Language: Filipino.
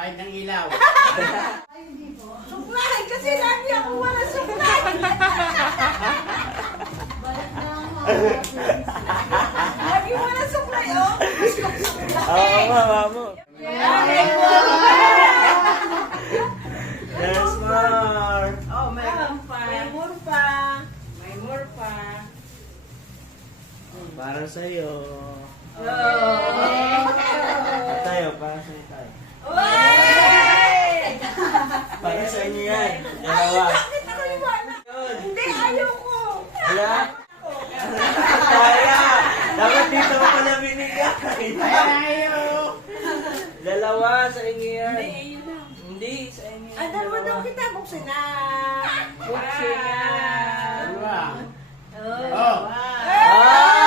Pambayad ng ilaw. Suklay! Kasi lagi ako wala suklay! Lagi wala suklay, oh! Oo, mama mo. There's more. Oh, mayroon pa. May more pa. May more pa. Para sa'yo. Oh! Tayo, para sa'yo tayo. Uy! Para sa inyo yan. Ay, Dalawa. bakit ako iwanan? Hindi, ayaw ko. Wala? Kaya! Dapat dito ko pala binigay. Ayaw! Dalawa sa inyo yan. Hindi, yun lang. Hindi, sa inyo yan. Ah, dalawa daw kita. Buksin na. Buksin na. Dalawa. Oh. Oh. Wow.